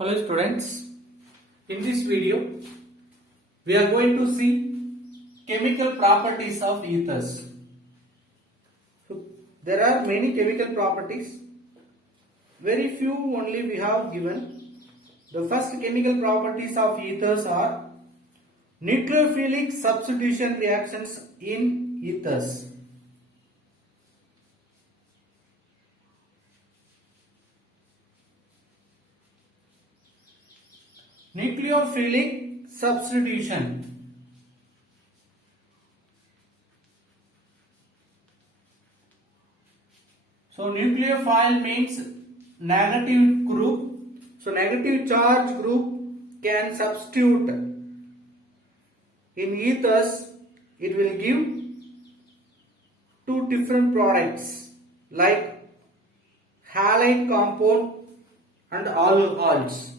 Hello students, in this video we are going to see chemical properties of ethers. So, there are many chemical properties, very few only we have given. The first chemical properties of ethers are nucleophilic substitution reactions in ethers. Nucleophilic substitution. So nucleophile means negative group. So negative charge group can substitute in ethers. It will give two different products like halide compound and alcohols.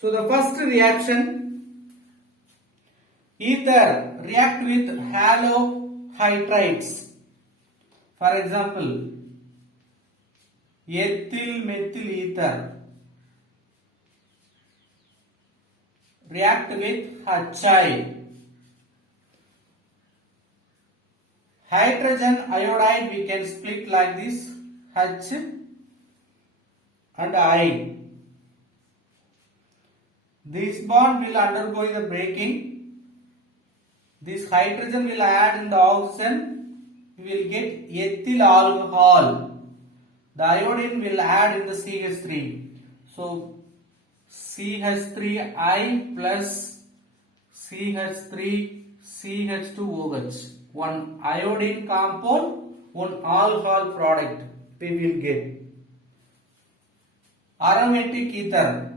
So the first reaction, ether react with halohydrides. For example, ethyl methyl ether react with HI. Hydrogen iodide we can split like this, H and I. This bond will undergo the breaking. This hydrogen will add in the oxygen. We will get ethyl alcohol. The iodine will add in the CH3. So CH3I plus CH3 CH2OH. One iodine compound, one alcohol product we will get. Aromatic ether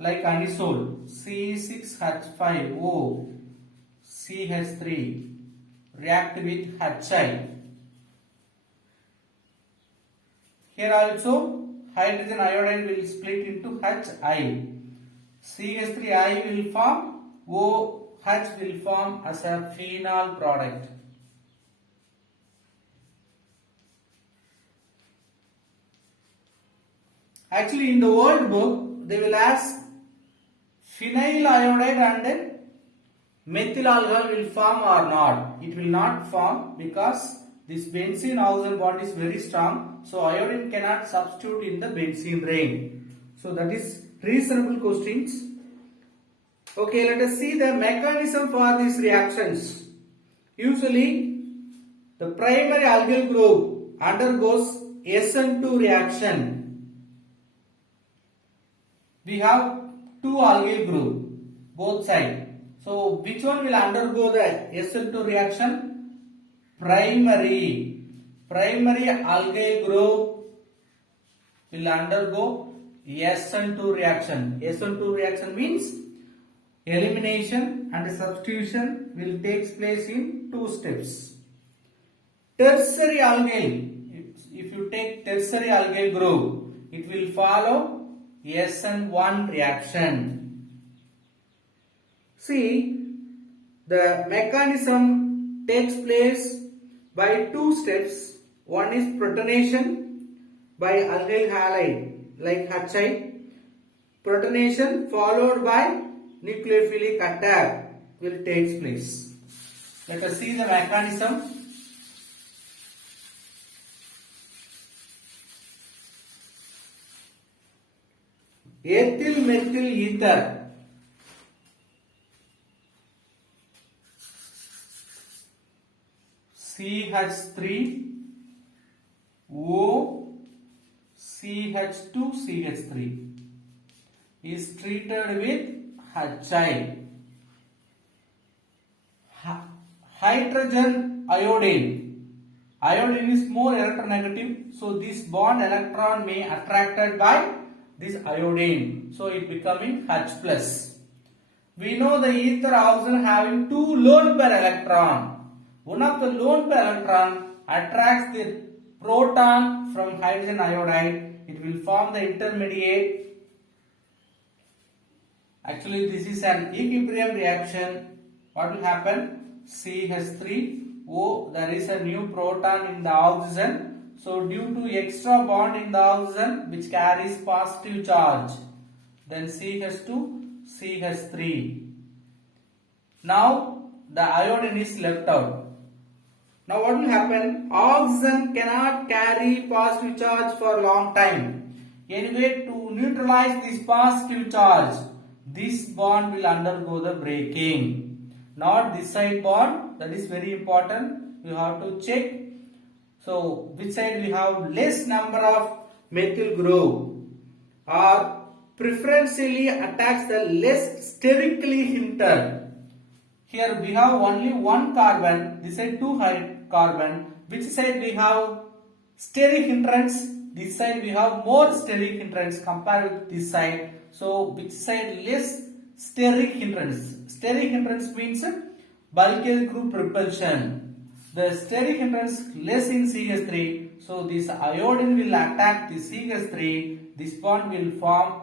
like anisole C6H5O CH3 react with HI. Here also hydrogen iodide will split into HI. CH3I will form, OH will form as a phenol product. Actually in the old book they will ask phenyl iodide and methyl alcohol will form or not. It will not form because this benzene oxygen bond is very strong. So iodine cannot substitute in the benzene ring. So that is reasonable questions. Okay, let us see the mechanism for these reactions. Usually the primary alkyl group undergoes SN2 reaction. We have two alkyl group, both sides. So which one will undergo the SN2 reaction? Primary alkyl group will undergo SN2 reaction. SN2 reaction means elimination and substitution will take place in two steps. Tertiary alkyl, if you take tertiary alkyl group, it will follow SN1 reaction. See, the mechanism takes place by two steps. One is protonation by alkyl halide like HI. Protonation followed by nucleophilic attack will take place. Let us see the mechanism. Ethyl methyl ether CH3O CH2 CH3 is treated with HI. Hydrogen iodine. Iodine is more electronegative, so this bond electron may attracted by this iodine, so it becoming H plus. We know the ether oxygen having two lone pair electron. One of the lone pair electron attracts the proton from hydrogen iodide. It will form the intermediate. Actually this is an equilibrium reaction. What will happen? CH3O, there is a new proton in the oxygen. So due to extra bond in the oxygen which carries positive charge, then CH2, CH3. Now the iodine is left out. Now what will happen? Oxygen cannot carry positive charge for a long time. Anyway, to neutralize this positive charge, this bond will undergo the breaking. Not this side bond, that is very important. You have to check. So which side we have less number of methyl group or preferentially attacks the less sterically hindered. Here we have only one carbon, this side two carbon. Which side we have steric hindrance? This side we have more steric hindrance compared with this side. So which side less steric hindrance? Steric hindrance means bulk group repulsion. The steric hindrance less in CH3. So this iodine will attack the CH3. This bond will form,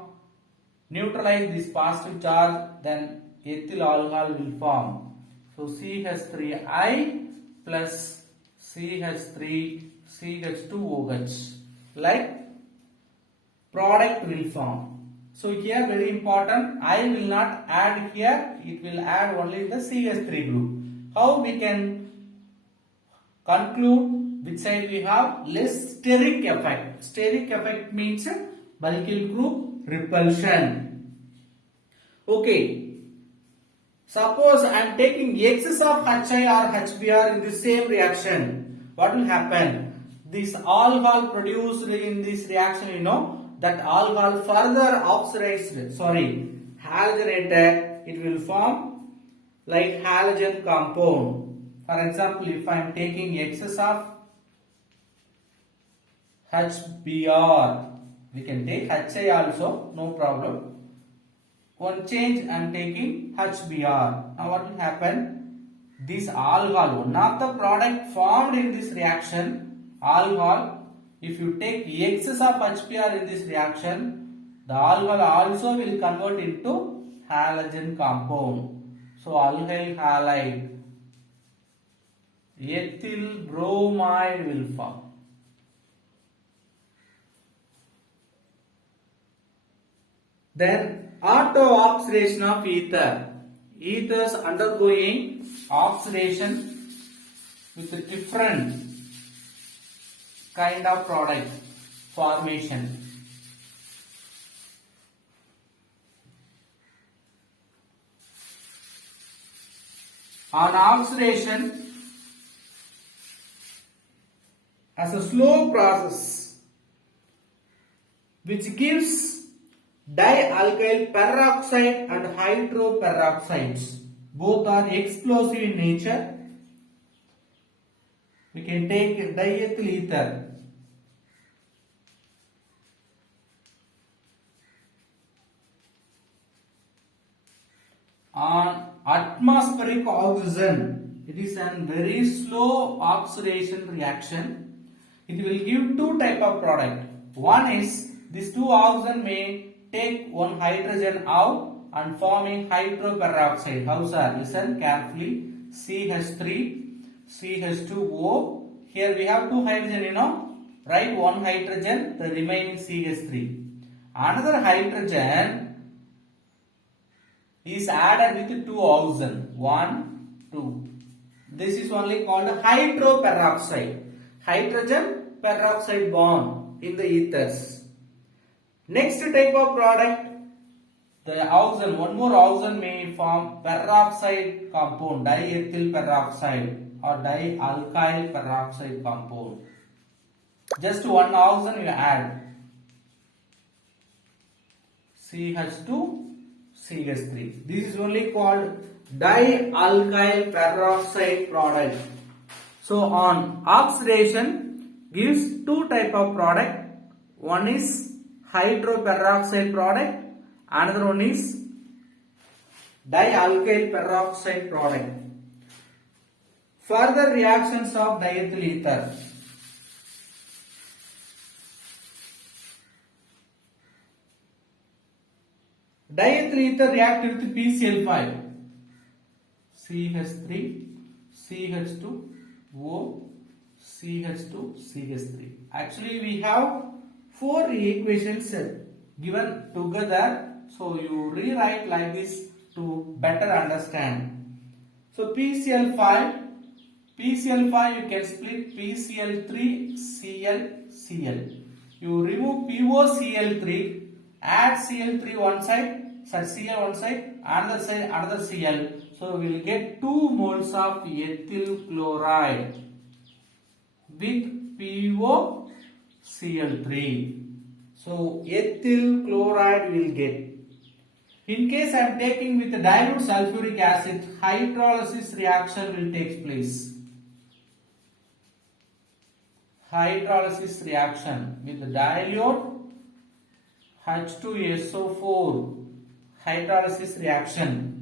neutralize this positive charge. Then ethyl alcohol will form. So CH3I plus CH3 CH2OH, like product will form. So here very important, I will not add here, it will add only the CH3 group. How we can conclude which side we have less steric effect? Steric effect means bulkyl group repulsion. Okay. Suppose I am taking excess of HI or HBr in the same reaction. What will happen? This alcohol produced in this reaction, you know, that alcohol further oxidized, halogenated, it will form like halogen compound. For example, if I am taking excess of HBr, we can take HI also, no problem. One change I am taking HBr. Now what will happen? This alcohol, one of the product formed in this reaction, alcohol, if you take excess of HBr in this reaction, the alcohol also will convert into halogen compound. So alkyl halide, ethyl bromide will form. Then auto-oxidation of ether. Ethers undergoing oxidation with a different kind of product formation. On oxidation, as a slow process which gives dialkyl peroxide and hydroperoxides. Both are explosive in nature. We can take diethyl ether. On atmospheric oxygen, it is a very slow oxidation reaction. It will give two type of product. One is these two oxygen may take one hydrogen out and forming hydroperoxide. How sir? Listen carefully. CH3, CH2O. Here we have two hydrogen, you know. Write one hydrogen, the remaining CH3. Another hydrogen is added with two oxygen. 1, 2. This is only called hydroperoxide. Hydrogen peroxide bond in the ethers. Next type of product, the oxygen, one more oxygen may form peroxide compound, diethyl peroxide or dialkyl peroxide compound. Just one oxygen you add. CH2, CH3. This is only called dialkyl peroxide product. So on oxidation gives two type of product. One is hydroperoxide product, another one is dialkyl peroxide product. Further reactions of diethyl ether. Diethyl ether react with PCl5, CH3, CH2, O, CH2, CH3. Actually, we have 4 equations given together. So you rewrite like this to better understand. So PCl5 you can split PCl3 Cl. You remove POCl3, add Cl3 one side, Cl one side, another Cl. So we will get 2 moles of ethyl chloride with POCl3. So ethyl chloride will get. In case I am taking with the dilute sulfuric acid, hydrolysis reaction will take place. Hydrolysis reaction with the dilute H2SO4 hydrolysis reaction.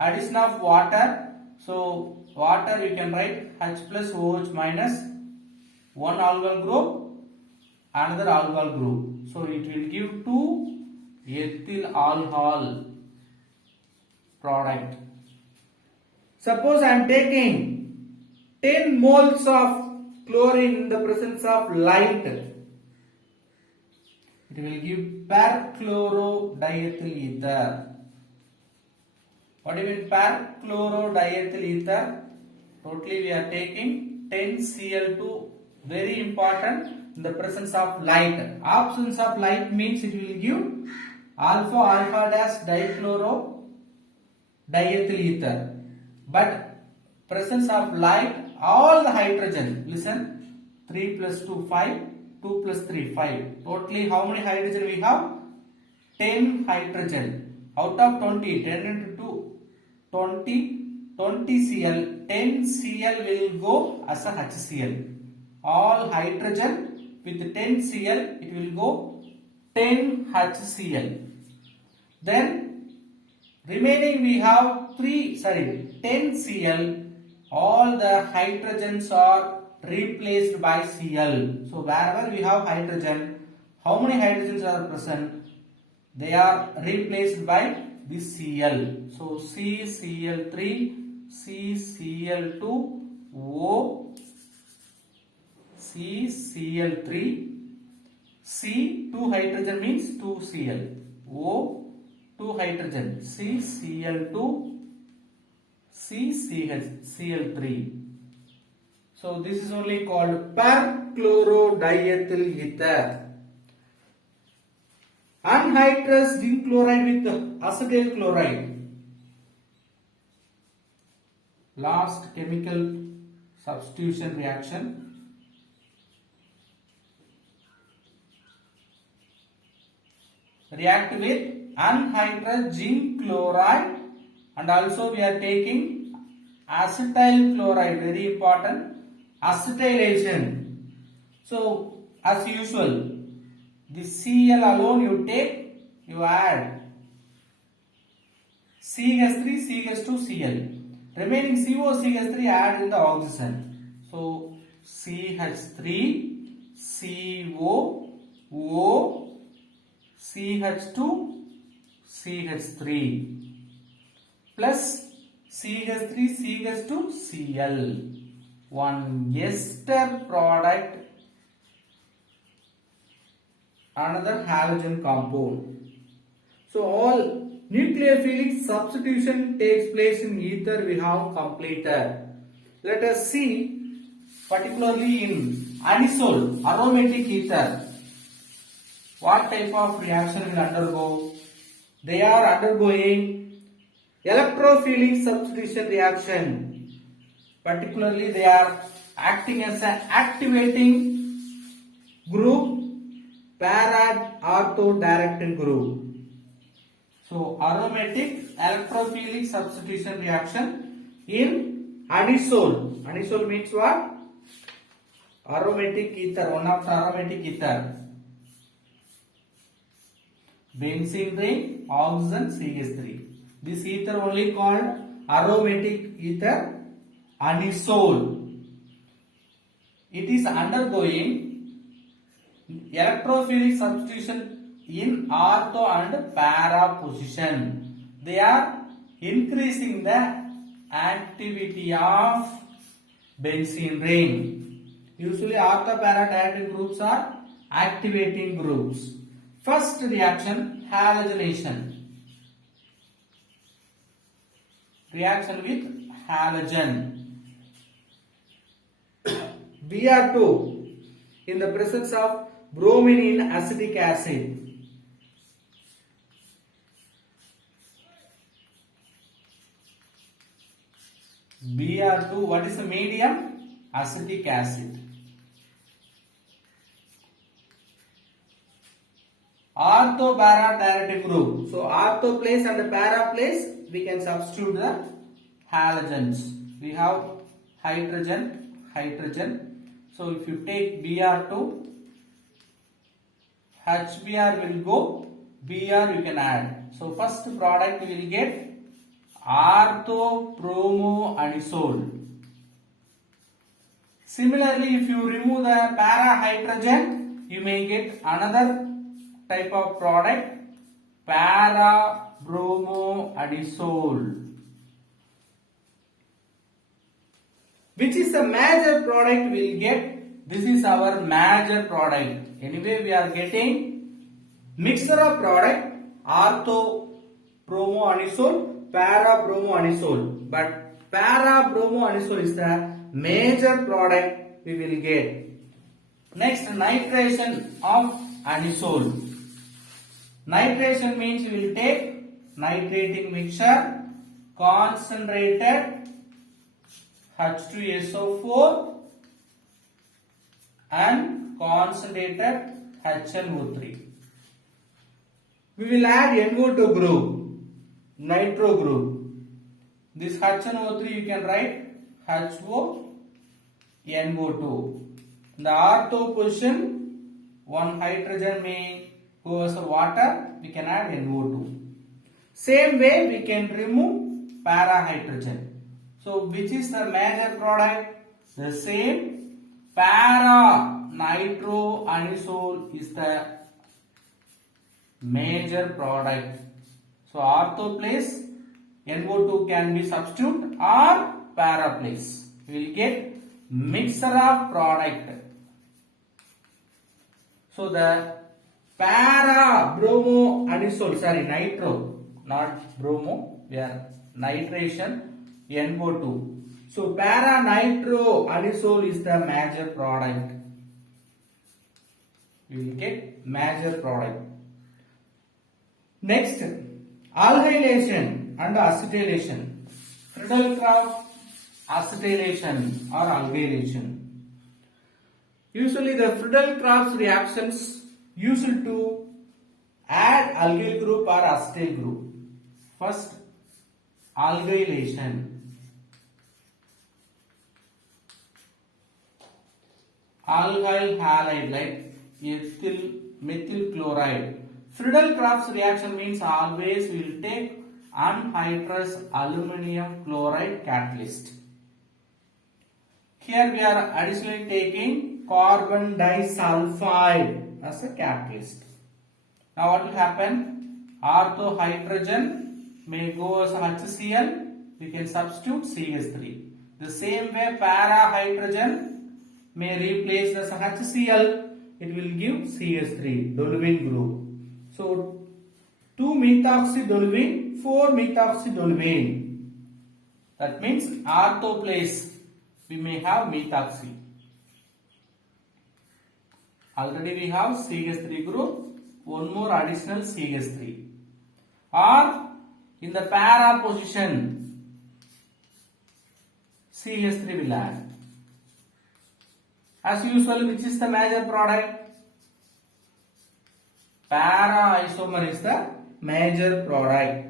Addition of water. So water you can write H plus OH minus one alkyl group, another alkyl group. So it will give 2 ethyl alcohol product. Suppose I am taking 10 moles of chlorine in the presence of light. It will give perchlorodiethyl ether. What do you mean perchlorodiethyl ether? Totally we are taking 10 Cl2, very important, in the presence of light. Absence of light means it will give alpha dash dichlorodiethyl ether. But presence of light, all the hydrogen, listen, 3 plus 2 5, 2 plus 3 5. Totally how many hydrogen we have? 10 hydrogen. Out of 20, 10 into 2, 20 Cl, 10 Cl will go as a HCl. All hydrogen with 10 Cl, it will go 10 HCl. Then remaining we have 10 Cl. All the hydrogens are replaced by Cl. So wherever we have hydrogen, how many hydrogens are present? They are replaced by this Cl. So CCl3, CCl2, O, CCl3, C, 2 hydrogen means 2 Cl, O, 2 hydrogen, CCl2, CCl3. So this is only called perchlorodiethyl ether. Anhydrous zinc chloride with acetyl chloride. Last chemical substitution reaction. React with anhydrous zinc chloride, and also we are taking acetyl chloride, very important, acetylation. So as usual, the Cl alone you take, you add CH3, CH2, Cl. Remaining CO, CH3 add in the oxygen. So CH3, CO, O, CH2, CH3 plus CH3, CH2, Cl. One ester product, another halogen compound. So all nucleophilic substitution takes place in ether we have completed. Let us see particularly in anisole, aromatic ether, what type of reaction will undergo. They are undergoing electrophilic substitution reaction. Particularly they are acting as an activating group, para orthodirecting group. So aromatic electrophilic substitution reaction in anisole. Anisole means what? Aromatic ether, one of the aromatic ether. Benzene ring, oxygen, CH3. This ether only called aromatic ether, anisole. It is undergoing electrophilic substitution in ortho and para position. They are increasing the activity of benzene ring. Usually ortho para diacritic groups are activating groups. First reaction, halogenation. Reaction with halogen. Br2 in the presence of bromine in acetic acid. Br2, what is the medium? Acetic acid. Ortho para diacritic group. So ortho place and para place we can substitute the halogens. We have hydrogen, hydrogen. So if you take Br2, HBr will go, Br you can add. So first product we will get orthobromoanisole. Similarly, if you remove the para hydrogen, you may get another type of product, para bromoanisole. Which is the major product we will get? This is our major product. Anyway, we are getting mixture of product, orthobromoanisole, para bromoanisole. But para bromoanisole is the major product we will get. Next, nitration of anisole. Nitration means we will take nitrating mixture, concentrated H2SO4 and concentrated HNO3. We will add NO2 group, nitro group. This HNO3 you can write HONO2. In the ortho position, one hydrogen may go as a water, we can add NO2. Same way we can remove para hydrogen. So which is the major product? The same para nitroanisole is the major product. So ortho place NO2 can be substituted or para place. We will get mixture of product. So the para bromoanisole, sorry, nitro, not bromo, we are nitration, NO2. So para nitroanisole is the major product. We will get major product. Next, alkylation and acetylation. Friedel-Crafts acetylation or alkylation. Usually the Friedel-Crafts reactions used to add alkyl group or acetyl group. First, alkylation. Alkyl halide like methyl chloride. Friedel-Crafts reaction means always we will take anhydrous aluminum chloride catalyst. Here we are additionally taking carbon disulfide as a catalyst. Now what will happen? Ortho hydrogen may go as HCl, we can substitute CH3. The same way para hydrogen may replace the HCl, it will give CH3, toluene group. So 2-methoxydoluene, 4-methoxydoluene. That means ortho place we may have methoxy. Already we have CH3 group, one more additional CH3. Or in the para position, CH3 will add. As usual, which is the major product? Para isomer is the major product.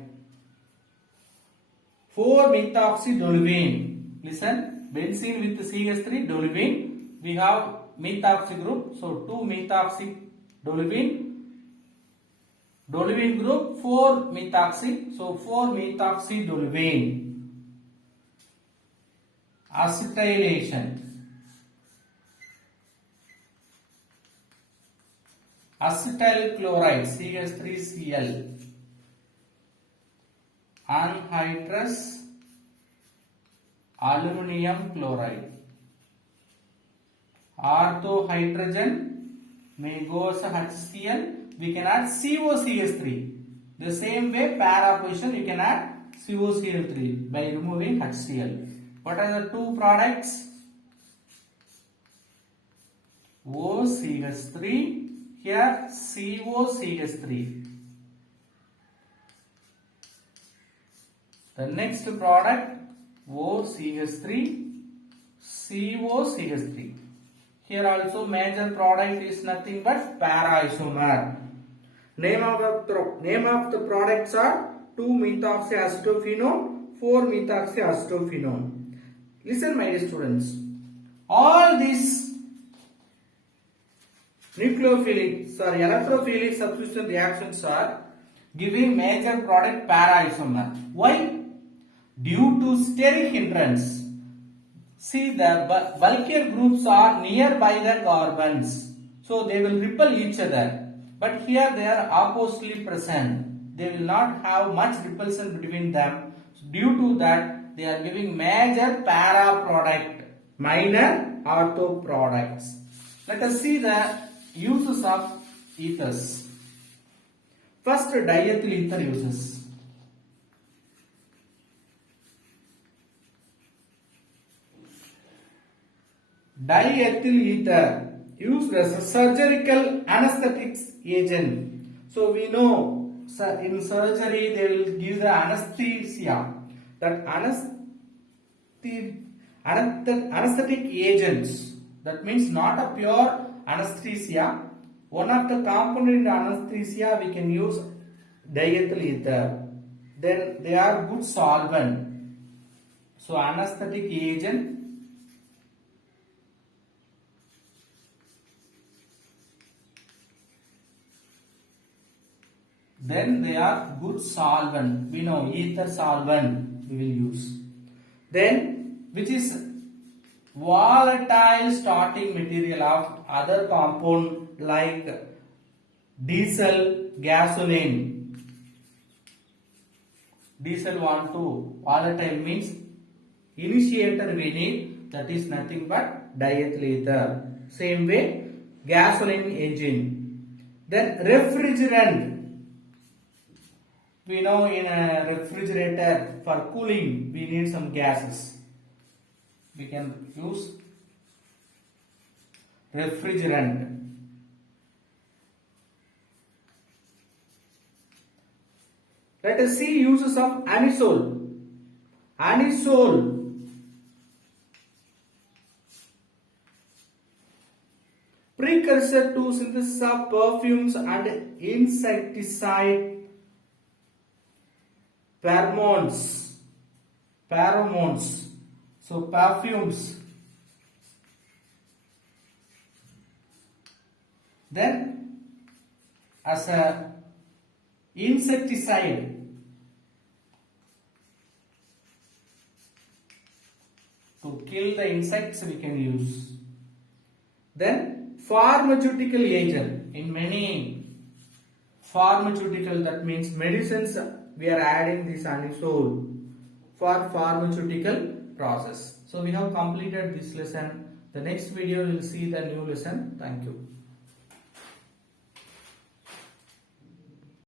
4-methoxydoluene. Listen, benzene with CH3, toluene. We have methoxy group, so 2-methoxydoluene. Toluene group 4-methoxy, so 4-methoxydoluene. Acetylation. Acetyl chloride CH3Cl. Anhydrous aluminum chloride. Orthohydrogen may go as a HCl. We can add COCH3. The same way para position you can add COCl3 by removing HCl. What are the two products? OCH3, here COCH3. The next product OCH3, COCH3. Here also major product is nothing but para isomer. Name of the products are 2-methoxyacetophenone, 4-methoxyacetophenone. Listen, my dear students. All these electrophilic substitution reactions are giving major product para isomer. Why? Due to steric hindrance. See, the bulkier groups are nearby the carbons, so they will repel each other. But here they are oppositely present. They will not have much repulsion between them. So due to that, they are giving major para product, minor ortho products. Let us see the uses of ethers. First, diethyl ether uses. Diethyl ether used as a surgical anesthetics agent. So we know in surgery they will give the anesthesia. That anesthetic agents, that means not a pure anesthesia. One of the component in anesthesia we can use diethyl ether. Then they are good solvent. So anesthetic agent. Then they are good solvent. We know ether solvent we will use. Then which is volatile starting material of other compound like diesel, gasoline. Diesel 1,2. Volatile means initiator we need, that is nothing but diethyl ether. Same way gasoline engine. Then refrigerant. We know in a refrigerator for cooling we need some gases. We can use refrigerant. Let us see uses of anisole. Anisole. Precursor to synthesis of perfumes and insecticide. Pheromones. So perfumes. Then as a insecticide. To kill the insects we can use. Then pharmaceutical agent. In many pharmaceutical, that means medicines, we are adding this anisole for pharmaceutical process. So we have completed this lesson. The next video we will see the new lesson. Thank you.